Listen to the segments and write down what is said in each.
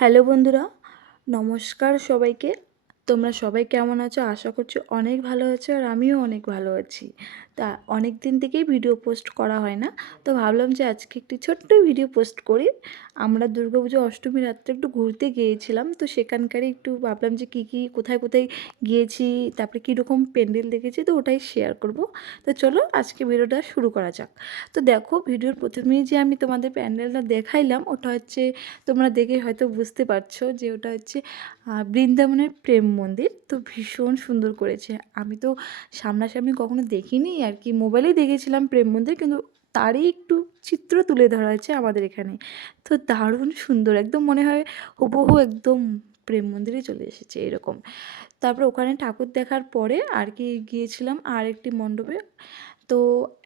Hello বন্ধুরা, নমস্কার সবাইকে। তোমরা সবাই কেমন আছো? আশা করছি অনেক ভালো আছো, আর আমিও অনেক ভালো আছি। তা অনেক দিন থেকেই ভিডিও পোস্ট করা হয় না, তো ভাবলাম যে আজকে একটি ছোট্ট ভিডিও পোস্ট করি। আমরা দুর্গাপুজো অষ্টমী রাত্রে একটু ঘুরতে গিয়েছিলাম, তো সেখানকারই একটু ভাবলাম যে কী কোথায় কোথায় গিয়েছি, তারপরে কীরকম প্যান্ডেল দেখেছি, তো ওটাই শেয়ার করব। তো চলো আজকে ভিডিওটা শুরু করা যাক। তো দেখো, ভিডিওর প্রথমেই যে আমি তোমাদের প্যান্ডেলটা দেখাইলাম, ওটা হচ্ছে তোমরা দেখে হয়তো বুঝতে পারছো যে ওটা হচ্ছে বৃন্দাবনের প্রেম মন্দির। তো ভীষণ সুন্দর করেছে। আমি তো সামনাসামনি কখনো দেখিনি আর কি, মোবাইলেই দেখেছিলাম প্রেম মন্দির, কিন্তু তারই একটু চিত্র তুলে ধরা হয়েছে আমাদের এখানে। তো দারুণ সুন্দর, একদম মনে হয় হুবহু একদম প্রেম মন্দিরে চলে এসেছে এরকম। তারপর ওখানে ঠাকুর দেখার পরে আর কি গিয়েছিলাম আর একটি মণ্ডপে। তো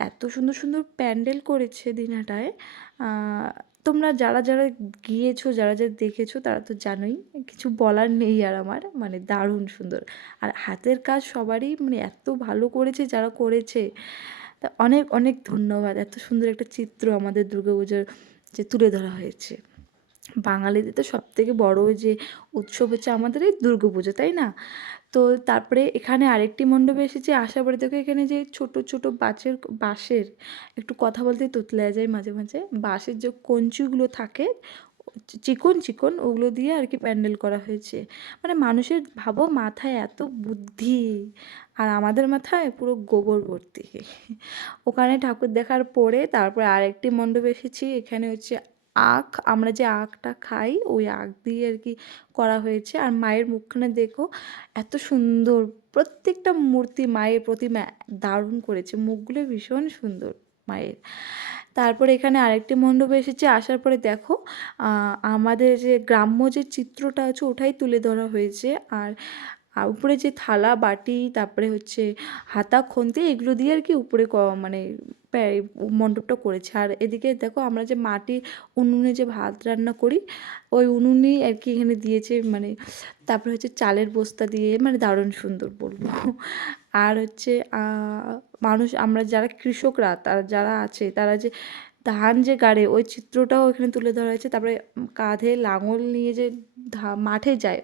এত সুন্দর সুন্দর প্যান্ডেল করেছে দিনহাটায়। তোমরা যারা যারা গিয়েছো, যারা যারা দেখেছো, তারা তো জানোই, কিছু বলার নেই আর আমার, মানে দারুণ সুন্দর। আর হাতের কাজ সবারই মানে এত ভালো করেছে যারা করেছে, তা অনেক অনেক ধন্যবাদ। এত সুন্দর একটা চিত্র আমাদের দুর্গাপুজোর যে তুলে ধরা হয়েছে। বাঙালিদের তো সবথেকে বড় যে উৎসব হচ্ছে আমাদের এই দুর্গাপুজো, তাই না? তো তারপরে এখানে আরেকটি মণ্ডপে এসেছি, আসার পরে দেখো এখানে যে ছোট ছোট বাঁশের একটু কথা বলতে তোতলা যায় মাঝে মাঝে, বাঁশের যে কঞ্চিগুলো থাকে চিকন চিকন, ওগুলো দিয়ে আর কি প্যান্ডেল করা হয়েছে। মানে মানুষের ভাবো মাথায় এত বুদ্ধি, আর আমাদের মাথায় পুরো গোবর ভর্তি। ওখানে ঠাকুর দেখার পরে তারপরে আরেকটি মণ্ডপে এসেছি। এখানে হচ্ছে আমরা যে আখটা খাই, ওই আখ দিয়ে আর কি করা হয়েছে। আর মায়ের মুখখানে দেখো, এত সুন্দর প্রত্যেকটা মূর্তি, মায়ের প্রতিমা দারুণ করেছে, মুখগুলো ভীষণ সুন্দর মায়ের। তারপরে এখানে আরেকটি মণ্ডপে এসেছে, আসার পরে দেখো আমাদের যে গ্রাম্য যে চিত্রটা আছে ওটাই তুলে ধরা হয়েছে। আর উপরে যে থালা বাটি, তারপরে হচ্ছে হাতা খুন্তি, এগুলো দিয়ে আর কি উপরে মানে মণ্ডপটা করেছে। আর এদিকে দেখো আমরা যে মাটির উনুনে যে ভাত রান্না করি, ওই উনুনেই আর কি এখানে দিয়েছে, মানে তারপরে হচ্ছে চালের বস্তা দিয়ে, মানে দারুণ সুন্দর বলবো। আর হচ্ছে মানুষ, আমরা যারা কৃষকরা, তারা যারা আছে, তারা যে ধান যে গাড়ে, ওই চিত্রটাও এখানে তুলে ধরা হয়েছে। তারপরে কাঁধে লাঙল নিয়ে যে মাঠে যায়,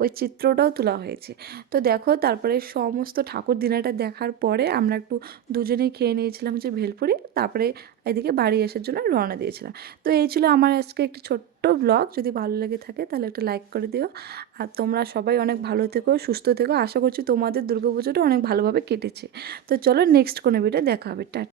ওই চিত্রটাও তোলা হয়েছে। তো দেখো, তারপরে সমস্ত ঠাকুর দিনাটা দেখার পরে আমরা একটু দুজনেই খেয়ে নিয়েছিলাম যে ভেলপুরি, তারপরে এদিকে বাড়ি আসার জন্য রওনা দিয়েছিলাম। তো এই ছিল আমার আজকে একটি ছোট্ট ব্লগ। যদি ভালো লেগে থাকে তাহলে একটা লাইক করে দিও। আর তোমরা সবাই অনেক ভালো থেকো, সুস্থ থেকো। আশা করছি তোমাদের দুর্গাপুজোটা অনেক ভালোভাবে কেটেছে। তো চলো নেক্সট কোনো ভিডিও দেখা হবে। টাটা।